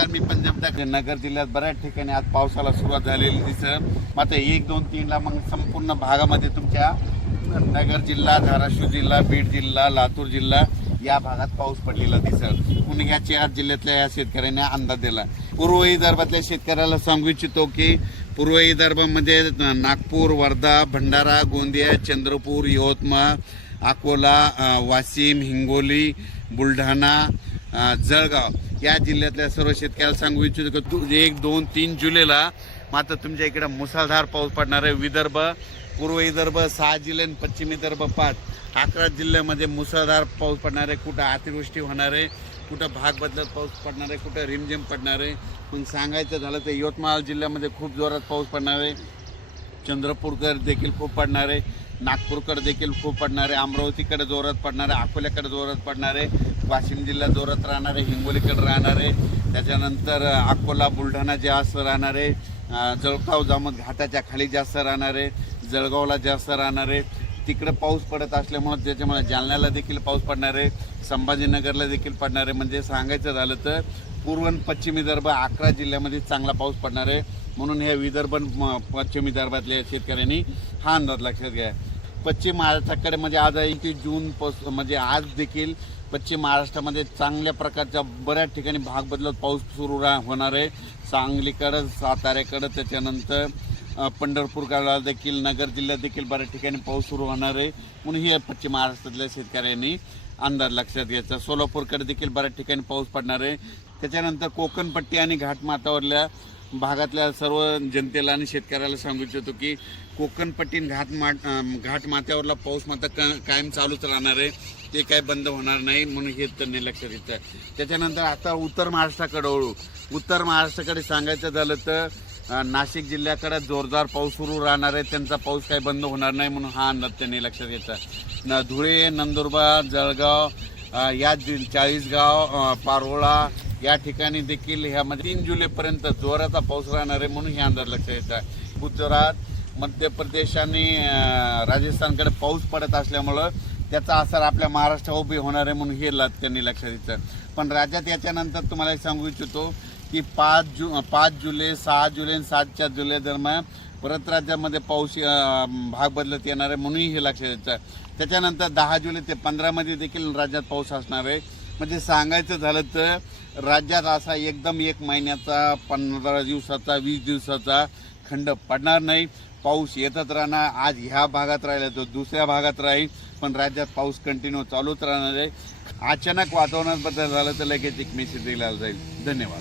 नमस्कार मी पंजाब नगर जिल्ह्यात बऱ्याच ठिकाणी आज पावसाला सुरुवात झालेली दिसत. मात्र एक दोन तीनला मग संपूर्ण भागामध्ये तुमच्या नगर जिल्हा धाराशिव जिल्हा बीड जिल्हा लातूर जिल्हा या भागात पाऊस पडलेला दिसत. म्हणून आज जिल्ह्यातल्या या शेतकऱ्यांनी अंदाज दिला. पूर्व विदर्भातल्या शेतकऱ्याला सांगू इच्छितो की पूर्व विदर्भामध्ये नागपूर वर्धा भंडारा गोंदिया चंद्रपूर यवतमाळ अकोला वाशिम हिंगोली बुलढाणा जळगाव या जिल्ह्यातल्या सर्व शेतकऱ्याला सांगू इच्छितो की म्हणजे एक दोन तीन जुलैला मात्र तुमच्या इकडे मुसळधार पाऊस पडणार आहे. विदर्भ पूर्व विदर्भ सहा जिल्हे आणि पश्चिम विदर्भ पाच. अकरा जिल्ह्यामध्ये मुसळधार पाऊस पडणार आहे. कुठं अतिवृष्टी होणार आहे कुठं भाग बदलत पाऊस पडणार आहे कुठं रिमझिम पडणार आहे. मग सांगायचं झालं तर यवतमाळ जिल्ह्यामध्ये खूप जोरात पाऊस पडणार आहे. चंद्रपूरकर देखील खूप पडणार आहे. नागपूरकडे देखील खूप पडणार आहे. अमरावतीकडे जोरात पडणार आहे. अकोल्याकडे जोरात पडणार आहे. वाशिम जिल्हा जोरात राहणार आहे हिंगोलीकडे राहणार आहे त्याच्यानंतर अकोला बुलढाणा जास्त राहणार आहे जळगाव जामत घाटाच्या खाली जास्त राहणार आहे जळगावला जास्त राहणार आहे तिकडे पाऊस पडत असल्यामुळं त्याच्यामुळे जालन्याला देखील पाऊस पडणार आहे संभाजीनगरला देखील पडणार. आहे म्हणजे सांगायचं झालं तर पूर्व पश्चिम विदर्भ अकरा जिल्ह्यामध्ये चांगला पाऊस पडणार. आहे म्हणून ह्या विदर्भ म- पश्चिम विदर्भातल्या शेतकऱ्यांनी हा अंदाज लक्षात घ्या. पश्चिम महाराष्ट्राकडे म्हणजे आज एकतीस जून पास म्हणजे आज देखील पश्चिम महाराष्ट्रामध्ये चांगल्या प्रकारच्या बऱ्याच ठिकाणी भाग बदलत पाऊस सुरू रा होणार आहे. सांगलीकडं साताऱ्याकडं त्याच्यानंतर पंढरपूरकडला देखील नगर जिल्ह्यात देखील बऱ्याच ठिकाणी पाऊस सुरू होणार आहे. म्हणून ही पश्चिम महाराष्ट्रातल्या शेतकऱ्यांनी अंदाज लक्षात घ्यायचा. सोलापूरकडे देखील बऱ्याच ठिकाणी पाऊस पडणार आहे. त्याच्यानंतर कोकणपट्टी आणि घाटमाथावरल्या भागातल्या सर्व जनतेला आणि शेतकऱ्याला सांगू इच्छितो की कोकणपट्टी घाट मा घाट घाटमाथ्यावरला पाऊस मात्र का कायम चालूच राहणार आहे. ते काय बंद होणार नाही म्हणून हे त्यांनी लक्षात येतं त्याच्यानंतर आता उत्तर महाराष्ट्राकडे वळू. उत्तर महाराष्ट्राकडे सांगायचं झालं तर नाशिक जिल्ह्याकडे जोरदार पाऊस सुरू राहणार आहे. त्यांचा पाऊस काही बंद होणार नाही म्हणून हा अंदाज त्यांनी लक्षात घेतला न धुळे नंदुरबार जळगाव या जि- चाळीसगाव पारोळा या ठिकाणी देखील ह्यामध्ये तीन जुलैपर्यंत जोराचा पाऊस राहणार आहे म्हणून हे अंदाज लक्षात आहे. गुजरात मध्य प्रदेश आणि राजस्थानकडे पाऊस पडत असल्यामुळं त्याचा असर आपल्या महाराष्ट्रावर उभी होणार आहे म्हणून हे त्यांनी लक्षात येतं. पण राज्यात याच्यानंतर तुम्हाला एक सांगू इच्छितो की पाच जु पाच जुलै सहा जुलै आणि सातच्या जुलै दरम्यान परत राज्यामध्ये पाऊस भाग बदलत येणार आहे म्हणूनही हे लक्षात येतं. त्याच्यानंतर दहा जुलै ते पंधरामध्ये देखील राज्यात पाऊस असणार आहे. म्हणजे सांगायचं झालं तर राज्यात असा एकदम एक महिन्याचा पंधरा दिवसाचा वीस दिवसाचा खंड पडणार नाही. पाऊस येतच राहणार. आज ह्या भागात राहिला तर दुसऱ्या भागात राहील. पण राज्यात पाऊस कंटिन्यू चालूच राहणार आहे. अचानक वातावरणात बदल झालं तर लगेच एक मेसेज दिला जाईल. धन्यवाद.